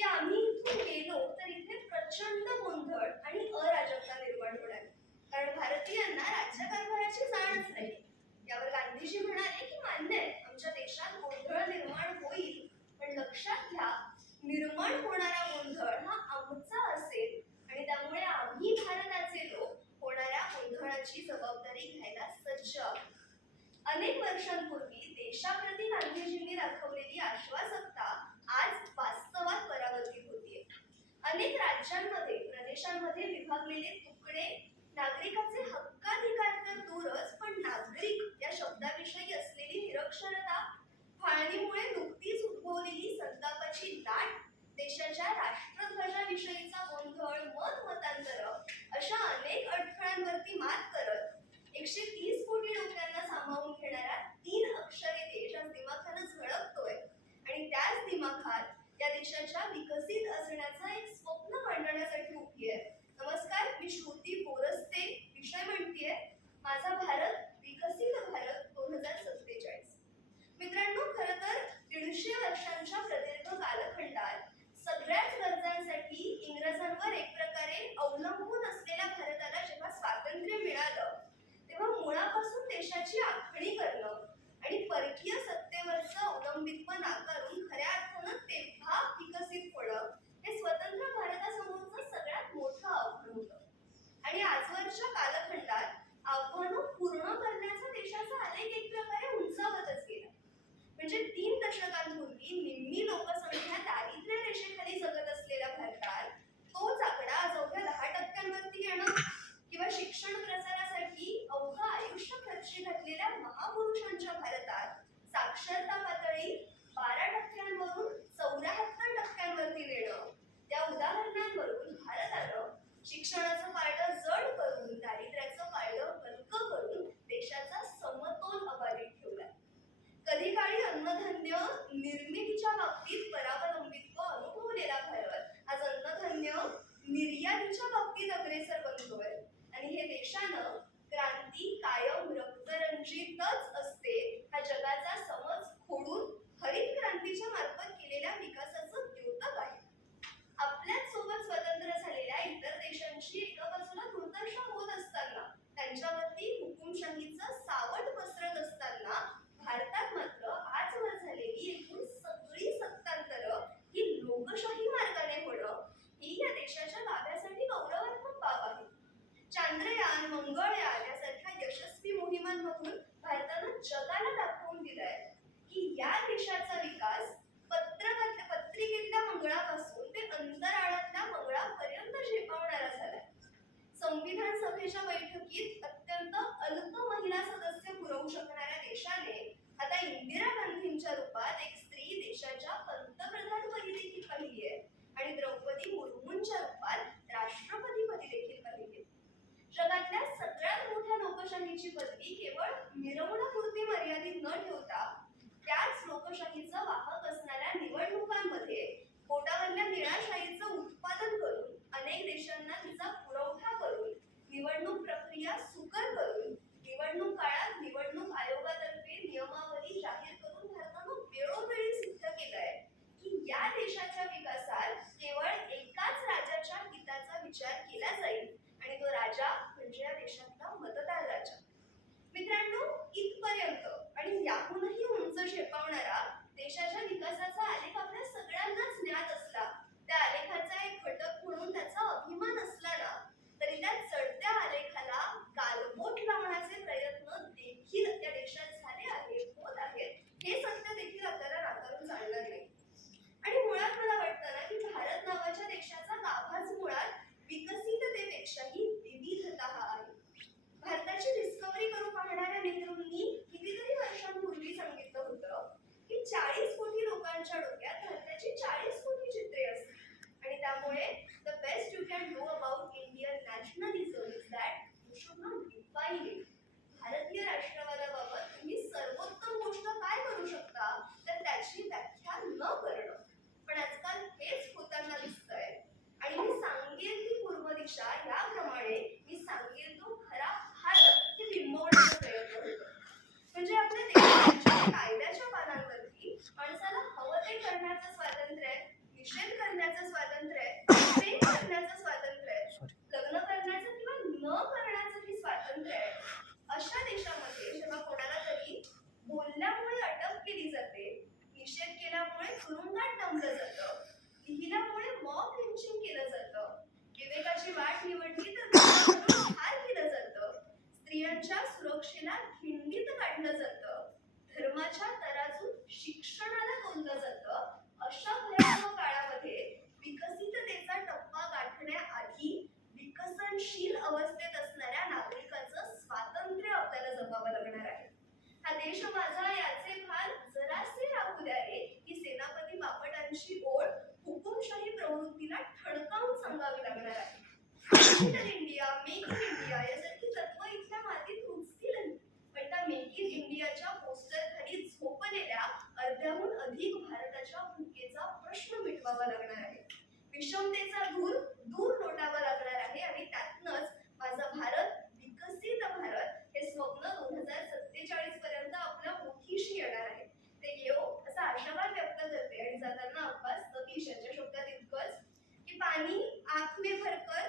की आम्ही इथून गेलो तर इथे प्रचंड गोंधळ आणि अराजकता निर्माण होणार, कारण भारतीयांना राज्यकारभाराची जाणच नाही. यावर गांधीजी म्हणाले की मान्य आहे, आमच्या देशात गोंधळ निर्माण होईल, पण लक्षात घ्या, निर्माण होणारा गोंधळ हा आमचा असेल आणि त्यामुळे आम्ही भारताचे लोक होणाऱ्या गोंधळाची जबाबदारी घ्यायला सज्ज आहोत. अनेक वर्षांपूर्वी देशाप्रती गांधीजींनी दाखवलेली आश्वासकता आज वास्तवात परावर्तित होतीये. अनेक राज्यांमध्ये प्रदेशांमध्ये विभागलेले तुकडे नागरिकाचे हक्काधिकार तर दूरच, पण नागरिक या शब्दाविषयी असलेली निरक्षरता, फाळणीमुळे नुकतीच उद्भवलेली संतापाची लाट, देशाच्या राष्ट्रध्वजाविषयीचा गोंधळ, मतांतर अशा अनेक अडथळ्यांवरती मात करत 130 कोटी लोकांना सामावून घेणारा 3 अक्षरे देश आज दिमाखानं झळकतोय आणि त्याच दिमाखात या देशाच्या विकसित असण्याचं एक स्वप्न मांडण्यासाठी उभी आहे. नमस्कार, मी श्रुती बोरस्ते. विषय म्हणतीये माझा भारत, विकसित भारत 2047. मित्रांनो, खरं तर 150 वर्षांच्या प्रदीर्घ कालखंडात सगळ्याच गरजांसाठी इंग्रजांवर एक प्रकारे अवलंबून असलेल्या भारताला जेव्हा स्वातंत्र्य मिळालं, तेव्हा मुळापासून देशाची आखणी करणं आणि परकीय सत्तेवरचं अवलंबित्व नाकारून खऱ्या अर्थानं तेव्हा विकसित होणं हे स्वतंत्र भारतासमोरचं सगळ्यात मोठं आव्हान होतं. आणि आजवरच्या कालखंडात आव्हानं पूर्ण करण्याचा देशाचा आलेख एक प्रकारे उंचावतच गेला. म्हणजे 3 दशकांपूर्वी निम्मी लोकसंख्या दारिद्र्य रेषेखाली जगत असलेल्या भारतात तोच आकडा आज अवघ्या 10% येणं, किंवा शिक्षण प्रसारासाठी अवघं आयुष्य खर्ची घातलेल्या महापुरुषांच्या भारतात साक्षरता पातळी 12%वरून 74% नेणं, त्या उदाहरणांवरून भारतानं शिक्षणाचं पारडं जड करून, दारिद्र्याचं पारडं हलकं करून देशाचा समतोल अबाधित ठेवलाय. कधी काळी अन्नधान्य निर्मितीच्या बाबतीत परावलंबित्व अनुभवलेला भारत आज अन्नधान्य निर्यातीच्या बाबतीत अग्रेसर बनतोय. आणि हे देशानं क्रांती कायम रक्तरंजितच असते हा जगाचा समज खोडून हरित क्रांतीच्या मार्फत केलेल्या विकासाचं द्योतक आहे. आपल्याच सोबत स्वतंत्र झालेल्या इतर देशांची एका बाजूला दुर्दशा होत असताना, त्यांच्यावरती हुकुमशाहीचं सावट पसरत असताना, भारतात मात्र आजवर झालेली एकूण सगळी सत्तांतरं ही लोकशाही मार्गाने होणं ही या देशाच्या गाभ्यासाठी गौरवात्मक बाब आहे. चांद्रयान, मंगळयान यासारख्या यशस्वी मोहिमांमधून भारतानं जगाला दाखवून दिलंय की या देशाचा विकास पत्रिकेतल्या मंगळापासून ते अंतराळातल्या मंगळापर्यंत झेपावणारा झालाय. संविधान सभेच्या बैठकीत अत्यंत अल्प महिला प्रेमाच्या तराजूत शिक्षणाला तोललं जातं, अशा भयावह काळामध्ये विकसिततेचा टप्पा गाठण्याआधी विकसनशील अवस्थेत असणाऱ्या नागरिकाचं स्वातंत्र्य आपल्याला जपावं लागणार आहे. हा देश माझा याचे भान जरासे राहू द्या रे, ही सेनापती बापटांची ओळ हुकुमशाही प्रवृत्तीला ठणकावून सांगावी लागणार आहे. Digital India, make in India यासारखी तत्व इथल्या मातीत रुजतीलही, पण त्या मेक इन इंडियाच्या पोस्टर खाली झोपलेल्या अर्ध्याहून अधिक भारताच्या भुकेचा प्रश्न मिटवावा लागणार आहे. विषमतेचा धूर दूर लोटावा लागणार आहे आणि त्यातनंच माझा भारत, विकसित भारत हे स्वप्न 2047 पर्यंत आपल्या मुठीशी येणार आहे. ते येऊ असा आशावाद व्यक्त करते आणि जाताना अब्बास तबीश यांच्या शब्दात इतकंच की पाणी आंख में भरकर